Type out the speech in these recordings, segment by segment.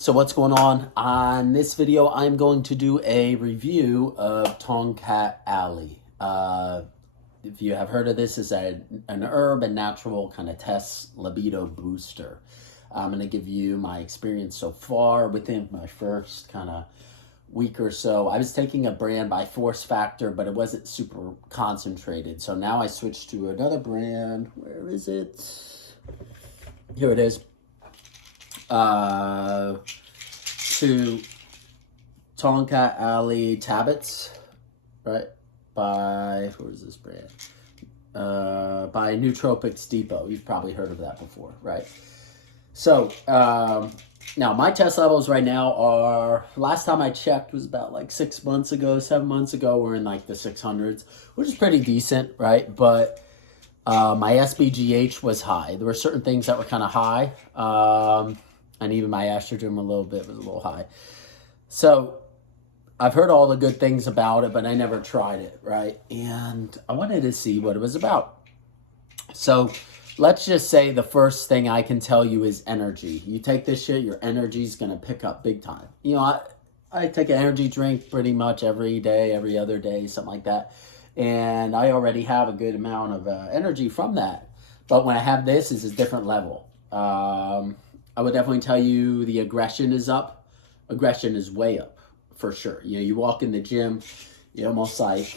So what's going on? On this video, I'm going to do a review of Tong Kat Ali. If you have heard of this, it's an herb and natural kind of test libido booster. I'm going to give you my experience so far within my first kind of week or so. I was taking a brand by Force Factor, but it wasn't super concentrated. So now I switched to another brand. Where is it? Here it is. To Tong Kat Ali tablets, right? Where is this brand? By Nootropics Depot. You've probably heard of that before, right? So, now my test levels right now are, last time I checked was about like 7 months ago, we're in like the 600s, which is pretty decent, right? But my SBGH was high. There were certain things that were kind of high. And even my estrogen a little bit was a little high. So I've heard all the good things about it, but I never tried it, right? And I wanted to see what it was about. So let's just say the first thing I can tell you is energy. You take this shit, your energy's going to pick up big time. You know, I take an energy drink pretty much every day, every other day, something like that. And I already have a good amount of energy from that. But when I have this, it's a different level. I would definitely tell you the aggression is up. Aggression is way up, for sure. You know, you walk in the gym, you almost like,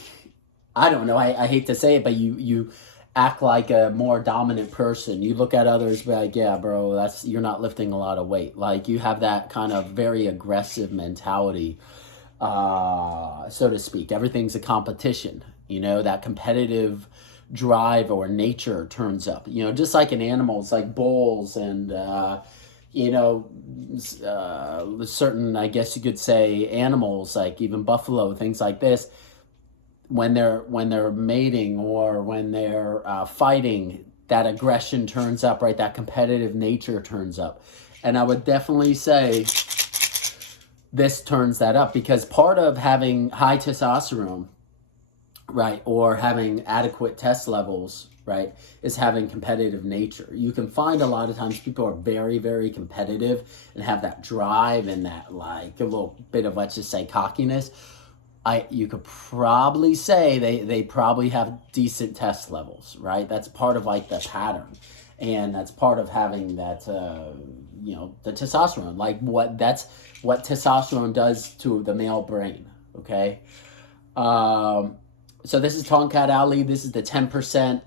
I don't know, I hate to say it, but you act like a more dominant person. You look at others, be like, yeah, bro, you're not lifting a lot of weight. Like, you have that kind of very aggressive mentality, so to speak. Everything's a competition. You know, that competitive drive or nature turns up. You know, just like in animals, like bulls and certain, I guess you could say, animals, like even buffalo, things like this, when they're mating or when they're fighting, that aggression turns up, right? That competitive nature turns up. And I would definitely say this turns that up, because part of having high testosterone, right, or having adequate test levels, right, is having competitive nature. You can find a lot of times people are very, very competitive and have that drive and that, like, a little bit of, let's just say, cockiness. You could probably say they probably have decent test levels, right? That's part of, like, the pattern. And that's part of having that, the testosterone. That's what testosterone does to the male brain, okay? So this is Tong Kat Ali. This is the 10%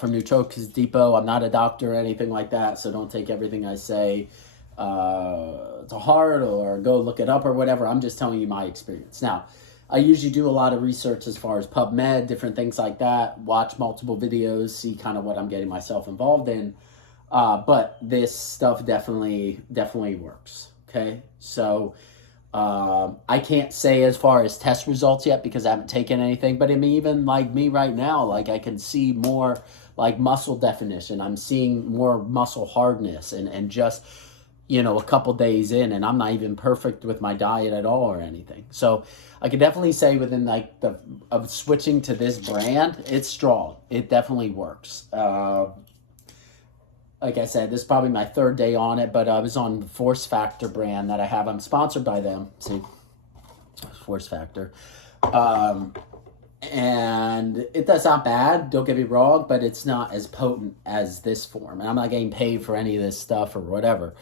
from Nootropics Depot. I'm not a doctor or anything like that, so don't take everything I say to heart or go look it up or whatever. I'm just telling you my experience. Now, I usually do a lot of research as far as PubMed, different things like that, watch multiple videos, see kind of what I'm getting myself involved in. But this stuff definitely works, okay? So I can't say as far as test results yet because I haven't taken anything, but I mean, even like me right now, like I can see more like muscle definition. I'm seeing more muscle hardness and just, a couple days in, and I'm not even perfect with my diet at all or anything. So I can definitely say within like of switching to this brand, it's strong. It definitely works. Like I said, this is probably my third day on it, but I was on the Force Factor brand that I have. I'm sponsored by them. See, Force Factor. And that's not bad, don't get me wrong, but it's not as potent as this form. And I'm not getting paid for any of this stuff or whatever.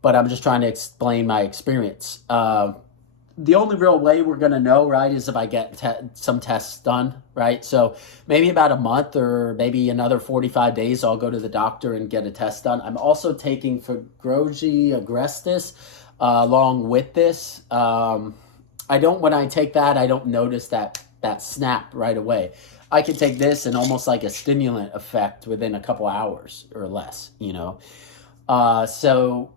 But I'm just trying to explain my experience. The only real way we're going to know, right, is if I get some tests done, right? So maybe about a month or maybe another 45 days, I'll go to the doctor and get a test done. I'm also taking Fagrogi Agrestis along with this. When I take that, I don't notice that snap right away. I can take this and almost like a stimulant effect within a couple hours or less, So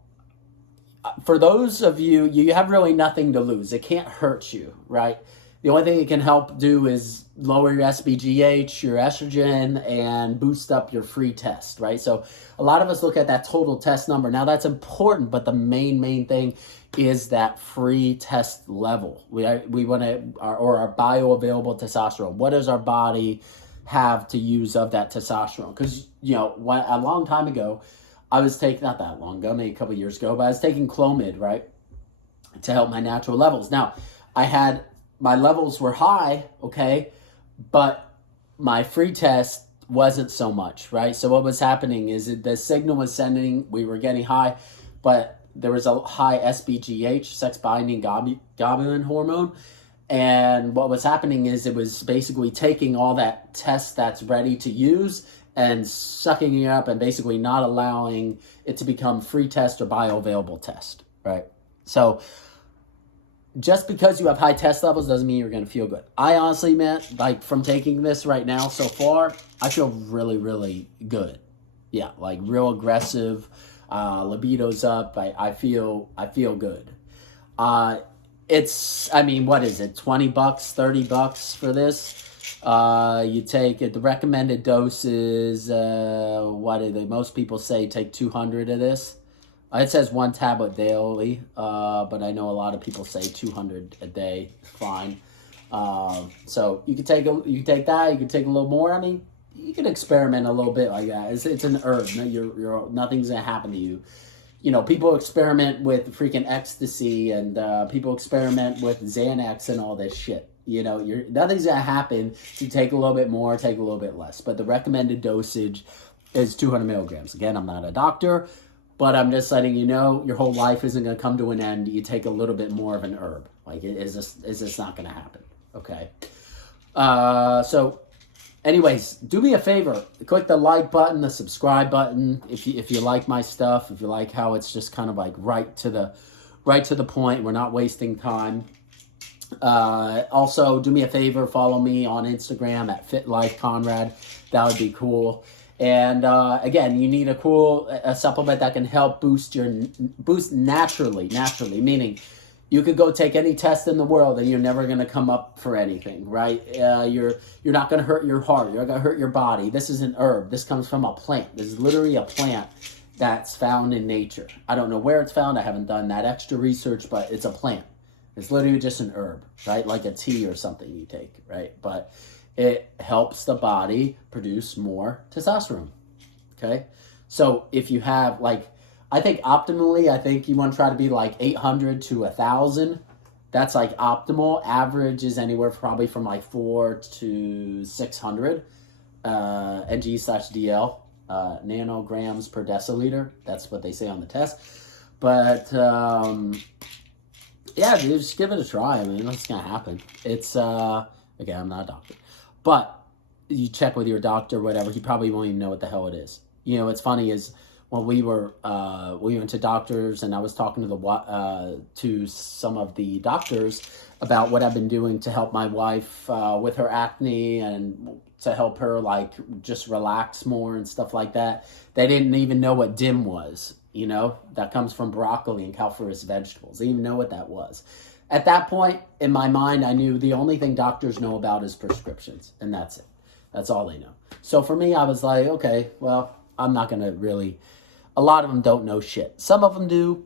for those of you have really nothing to lose. It can't hurt you, right? The only thing it can help do is lower your SBGH, your estrogen, and boost up your free test, right? So a lot of us look at that total test number. Now that's important, but the main thing is that free test level. We want to, or our bioavailable testosterone. What does our body have to use of that testosterone? Because, a long time ago, I was taking, not that long ago, maybe a couple years ago, but I was taking Clomid, right, to help my natural levels. Now, my levels were high, okay, but my free test wasn't so much, right? So what was happening is the signal was sending, we were getting high, but there was a high SBGH, sex-binding globulin hormone, and what was happening is it was basically taking all that test that's ready to use and sucking it up and basically not allowing it to become free test or bioavailable test, right? So just because you have high test levels doesn't mean you're going to feel good. I honestly, man, like from taking this right now so far, I feel really, really good. Yeah, like real aggressive, libido's up. I feel good. It's, I mean, what is it? $20, $30 for this. You take it, the recommended dose is, what do they, most people say take 200 of this. It says 1 tablet daily, but I know a lot of people say 200 a day, fine. So you can take that, you can take a little more. I mean, you can experiment a little bit like that. It's an herb. Nothing's gonna happen to you. You know, people experiment with freaking ecstasy, and people experiment with Xanax and all this shit. You know, nothing's gonna happen if you take a little bit more, take a little bit less. But the recommended dosage is 200 milligrams. Again, I'm not a doctor, but I'm just letting you know your whole life isn't gonna come to an end. You take a little bit more of an herb. Like, it's just not gonna happen. Okay. So, anyways, do me a favor. Click the like button, the subscribe button. If you like my stuff, if you like how it's just kind of like right to the point. We're not wasting time. Also, do me a favor, follow me on Instagram at FitLifeConrad. That would be cool. And again, you need a supplement that can help boost naturally, meaning you could go take any test in the world and you're never going to come up for anything, right? You're not going to hurt your heart. You're not going to hurt your body. This is an herb. This comes from a plant. This is literally a plant that's found in nature. I don't know where it's found. I haven't done that extra research, but it's a plant. It's literally just an herb, right? Like a tea or something you take, right? But it helps the body produce more testosterone, okay? So if you have, like, I think optimally, I think you want to try to be like 800 to 1,000. That's like optimal. Average is anywhere probably from like 4 to 600 ng/dl, nanograms per deciliter. That's what they say on the test. But yeah, dude, just give it a try. I mean, what's going to happen? It's, again, I'm not a doctor. But you check with your doctor, whatever, he probably won't even know what the hell it is. You know, what's funny is when we went to doctors, and I was talking to some of the doctors about what I've been doing to help my wife with her acne and to help her, like, just relax more and stuff like that. They didn't even know what DIM was. You know, that comes from broccoli and cruciferous vegetables. They didn't even know what that was. At that point, in my mind, I knew the only thing doctors know about is prescriptions, and that's it. That's all they know. So for me, I was like, okay, well, I'm not going to really, a lot of them don't know shit. Some of them do.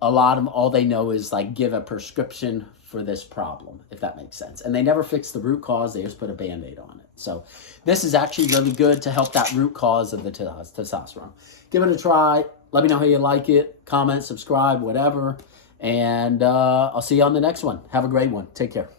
A lot of them, all they know is like give a prescription for this problem, if that makes sense. And they never fix the root cause. They just put a Band-Aid on it. So this is actually really good to help that root cause of the testosterone. Give it a try. Let me know how you like it. Comment, subscribe, whatever. And I'll see you on the next one. Have a great one. Take care.